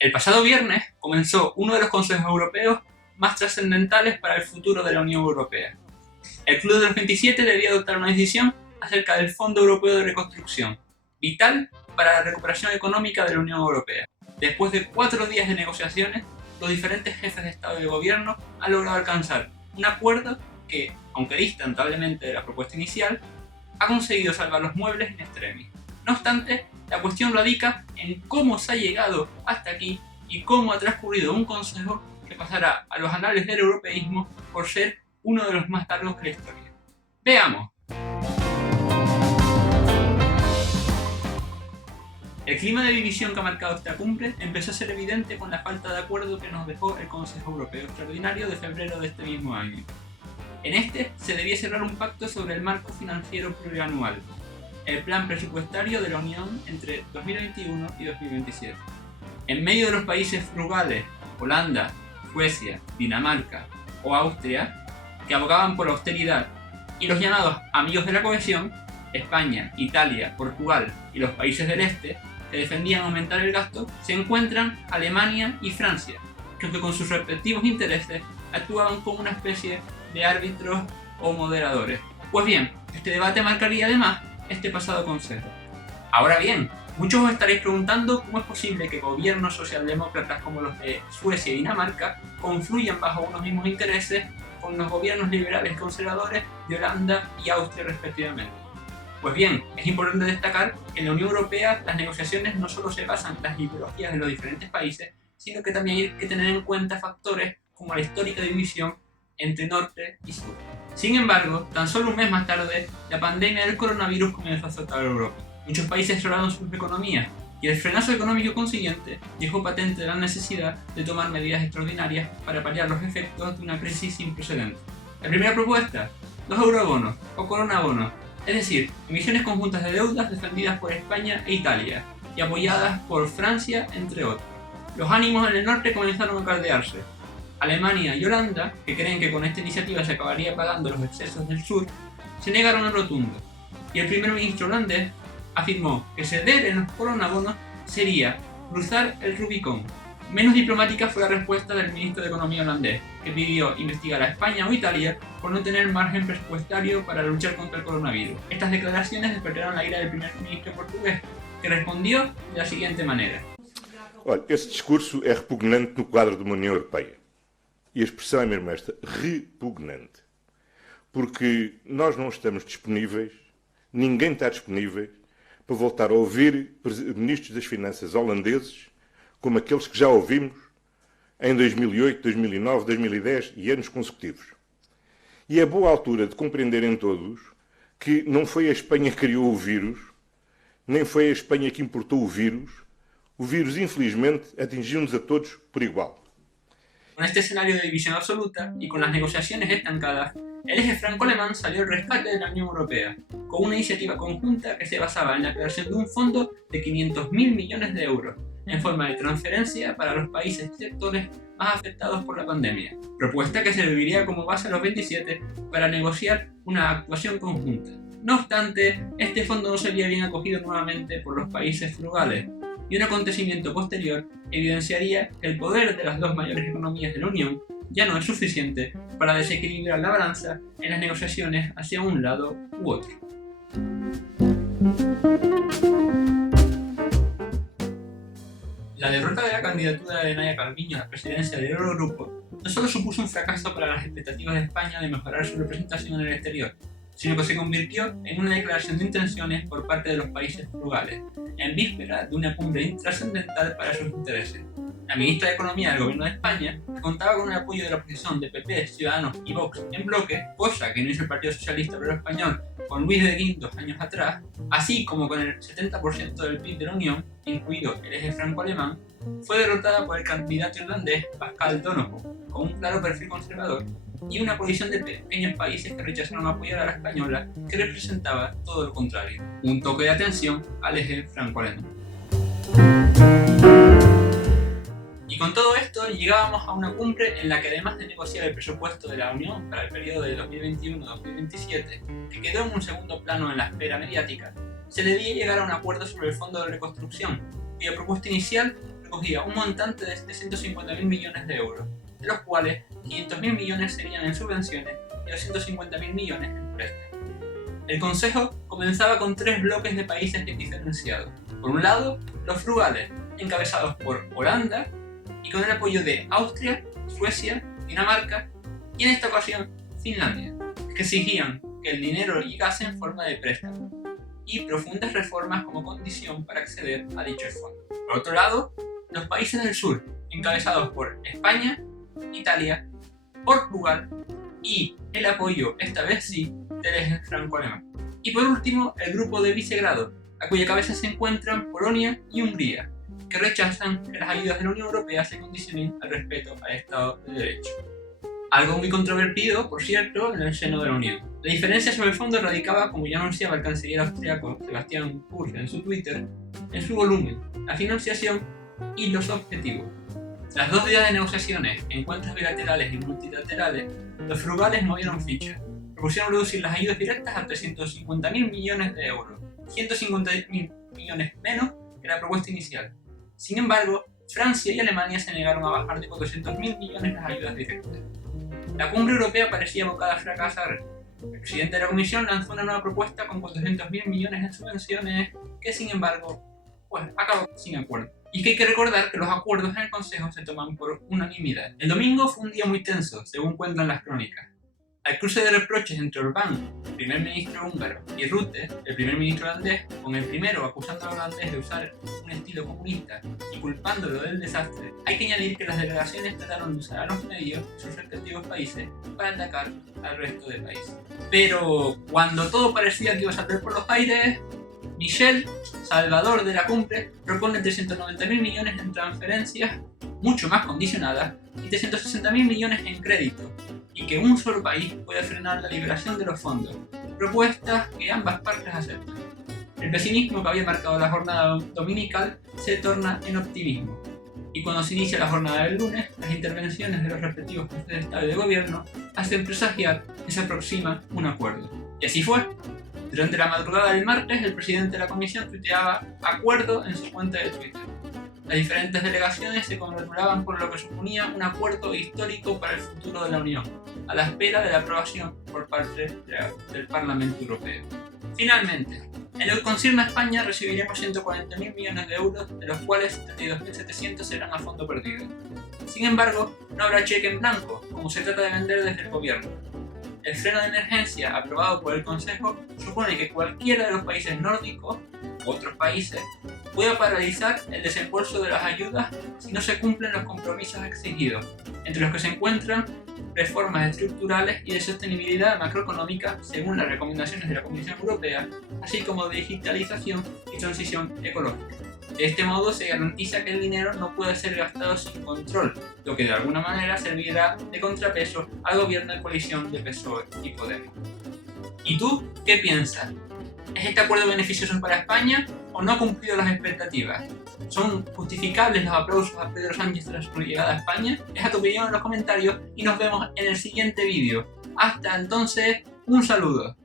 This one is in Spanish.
El pasado viernes comenzó uno de los consejos europeos más trascendentales para el futuro de la Unión Europea. El Club de los 27 debía adoptar una decisión acerca del Fondo Europeo de Reconstrucción, vital para la recuperación económica de la Unión Europea. Después de 4 días de negociaciones, los diferentes jefes de Estado y de Gobierno han logrado alcanzar un acuerdo que, aunque dista notablemente de la propuesta inicial, ha conseguido salvar los muebles in extremis. No obstante, la cuestión radica en cómo se ha llegado hasta aquí y cómo ha transcurrido un consejo que pasará a los anales del europeísmo por ser uno de los más largos de la historia. Veamos. El clima de división que ha marcado esta cumbre empezó a ser evidente con la falta de acuerdo que nos dejó el Consejo Europeo Extraordinario de febrero de este mismo año. En este se debía cerrar un pacto sobre el marco financiero plurianual, el plan presupuestario de la Unión entre 2021 y 2027. En medio de los países frugales, Holanda, Suecia, Dinamarca o Austria, que abogaban por la austeridad, y los llamados amigos de la cohesión, España, Italia, Portugal y los países del este, que defendían aumentar el gasto, se encuentran Alemania y Francia, que con sus respectivos intereses actuaban como una especie de árbitros o moderadores. Pues bien, este debate marcaría además este pasado consejo. Ahora bien, muchos os estaréis preguntando cómo es posible que gobiernos socialdemócratas como los de Suecia y Dinamarca confluyan bajo unos mismos intereses con los gobiernos liberales y conservadores de Holanda y Austria respectivamente. Pues bien, es importante destacar que en la Unión Europea las negociaciones no solo se basan en las ideologías de los diferentes países, sino que también hay que tener en cuenta factores como la histórica división entre norte y sur. Sin embargo, tan solo un mes más tarde, la pandemia del coronavirus comenzó a azotar a Europa. Muchos países cerraron sus economías y el frenazo económico consiguiente dejó patente la necesidad de tomar medidas extraordinarias para paliar los efectos de una crisis sin precedentes. La primera propuesta, los eurobonos o coronabonos, es decir, emisiones conjuntas de deudas defendidas por España e Italia y apoyadas por Francia, entre otros. Los ánimos en el norte comenzaron a caldearse. Alemania y Holanda, que creen que con esta iniciativa se acabaría pagando los excesos del sur, se negaron en rotundo, y el primer ministro holandés afirmó que ceder en los coronabonos sería cruzar el Rubicón. Menos diplomática fue la respuesta del ministro de Economía holandés, que pidió investigar a España o Italia por no tener margen presupuestario para luchar contra el coronavirus. Estas declaraciones despertaron la ira del primer ministro portugués, que respondió de la siguiente manera. Olha, esse discurso é repugnante no quadro de uma União Europeia. E a expressão é mesmo esta, repugnante. Porque nós não estamos disponíveis, ninguém está disponível para voltar a ouvir ministros das Finanças holandeses como aqueles que já ouvimos em 2008, 2009, 2010 e anos consecutivos. E é boa altura de compreenderem todos que não foi a Espanha que criou o vírus, nem foi a Espanha que importou o vírus, infelizmente, atingiu-nos a todos por igual. Con este escenario de división absoluta y con las negociaciones estancadas, el eje franco-alemán salió al rescate de la Unión Europea, con una iniciativa conjunta que se basaba en la creación de un fondo de 500.000 millones de euros, en forma de transferencia para los países y sectores más afectados por la pandemia, propuesta que serviría como base a los 27 para negociar una actuación conjunta. No obstante, este fondo no sería bien acogido nuevamente por los países frugales, y un acontecimiento posterior evidenciaría que el poder de las dos mayores economías de la Unión ya no es suficiente para desequilibrar la balanza en las negociaciones hacia un lado u otro. La derrota de la candidatura de Nadia Calviño a la presidencia del Eurogrupo no solo supuso un fracaso para las expectativas de España de mejorar su representación en el exterior, sino que se convirtió en una declaración de intenciones por parte de los países frugales, en víspera de una cumbre trascendental para sus intereses. La ministra de Economía del Gobierno de España, que contaba con el apoyo de la oposición de PP, Ciudadanos y Vox en bloque, cosa que no hizo el Partido Socialista Obrero Español con Luis de Guindos 2 años atrás, así como con el 70% del PIB de la Unión, incluido el eje franco-alemán, fue derrotada por el candidato irlandés Pascal Donohoe, con un claro perfil conservador, y una coalición de pequeños países que rechazaron apoyar a la española, que representaba todo lo contrario, un toque de atención al eje franco-alemán. Y con todo esto llegábamos a una cumbre en la que, además de negociar el presupuesto de la Unión para el periodo de 2021-2027, que quedó en un segundo plano en la esfera mediática, se debía llegar a un acuerdo sobre el Fondo de Reconstrucción, cuya propuesta inicial recogía un montante de 750.000 millones de euros, de los cuales 500.000 millones serían en subvenciones y 250.000 millones en préstamos. El Consejo comenzaba con 3 bloques de países diferenciados. Por un lado, los frugales, encabezados por Holanda y con el apoyo de Austria, Suecia, Dinamarca y en esta ocasión Finlandia, que exigían que el dinero llegase en forma de préstamo y profundas reformas como condición para acceder a dichos fondos. Por otro lado, los países del sur, encabezados por España, Italia, Portugal y el apoyo, esta vez sí, del eje franco-alemán. Y por último, el grupo de Visegrado, a cuya cabeza se encuentran Polonia y Hungría, que rechazan que las ayudas de la Unión Europea se condicionen al respeto al Estado de Derecho. Algo muy controvertido, por cierto, en el seno de la Unión. La diferencia sobre el fondo radicaba, como ya anunciaba el canciller austriaco Sebastian Kurz en su Twitter, en su volumen, la financiación y los objetivos. Tras 2 días de negociaciones, encuentros bilaterales y multilaterales, los frugales movieron ficha. Propusieron reducir las ayudas directas a 350.000 millones de euros, 150.000 millones menos que la propuesta inicial. Sin embargo, Francia y Alemania se negaron a bajar de 400.000 millones las ayudas directas. La cumbre europea parecía abocada a fracasar. El presidente de la Comisión lanzó una nueva propuesta con 400.000 millones en subvenciones que, sin embargo, acabó sin acuerdo. Y es que hay que recordar que los acuerdos en el Consejo se toman por unanimidad. El domingo fue un día muy tenso, según cuentan las crónicas. Al cruce de reproches entre Orbán, el primer ministro húngaro, y Rutte, el primer ministro holandés, con el primero acusando al holandés de usar un estilo comunista y culpándolo del desastre, hay que añadir que las delegaciones trataron de usar a los medios de sus respectivos países para atacar al resto del país. Pero cuando todo parecía que iba a salir por los aires, Michel, salvador de la cumbre, propone 390.000 millones en transferencias, mucho más condicionadas, y 360.000 millones en crédito, y que un solo país puede frenar la liberación de los fondos, propuestas que ambas partes aceptan. El pesimismo que había marcado la jornada dominical se torna en optimismo, y cuando se inicia la jornada del lunes, las intervenciones de los respectivos jefes de Estado y de Gobierno hacen presagiar que se aproxima un acuerdo. Y así fue. Durante la madrugada del martes, el presidente de la Comisión tuiteaba "acuerdo" en su cuenta de Twitter. Las diferentes delegaciones se congratulaban por lo que suponía un acuerdo histórico para el futuro de la Unión, a la espera de la aprobación por parte del Parlamento Europeo. Finalmente, en lo que concierne a España, recibiremos 140.000 millones de euros, de los cuales 72.700 serán a fondo perdido. Sin embargo, no habrá cheque en blanco, como se trata de vender desde el gobierno. El freno de emergencia aprobado por el Consejo supone que cualquiera de los países nórdicos u otros países pueda paralizar el desembolso de las ayudas si no se cumplen los compromisos exigidos, entre los que se encuentran reformas estructurales y de sostenibilidad macroeconómica según las recomendaciones de la Comisión Europea, así como de digitalización y transición ecológica. De este modo se garantiza que el dinero no puede ser gastado sin control, lo que de alguna manera servirá de contrapeso al gobierno de coalición de PSOE y Podemos. ¿Y tú qué piensas? ¿Es este acuerdo beneficioso para España o no ha cumplido las expectativas? ¿Son justificables los aplausos a Pedro Sánchez tras su llegada a España? Deja tu opinión en los comentarios y nos vemos en el siguiente vídeo. Hasta entonces, un saludo.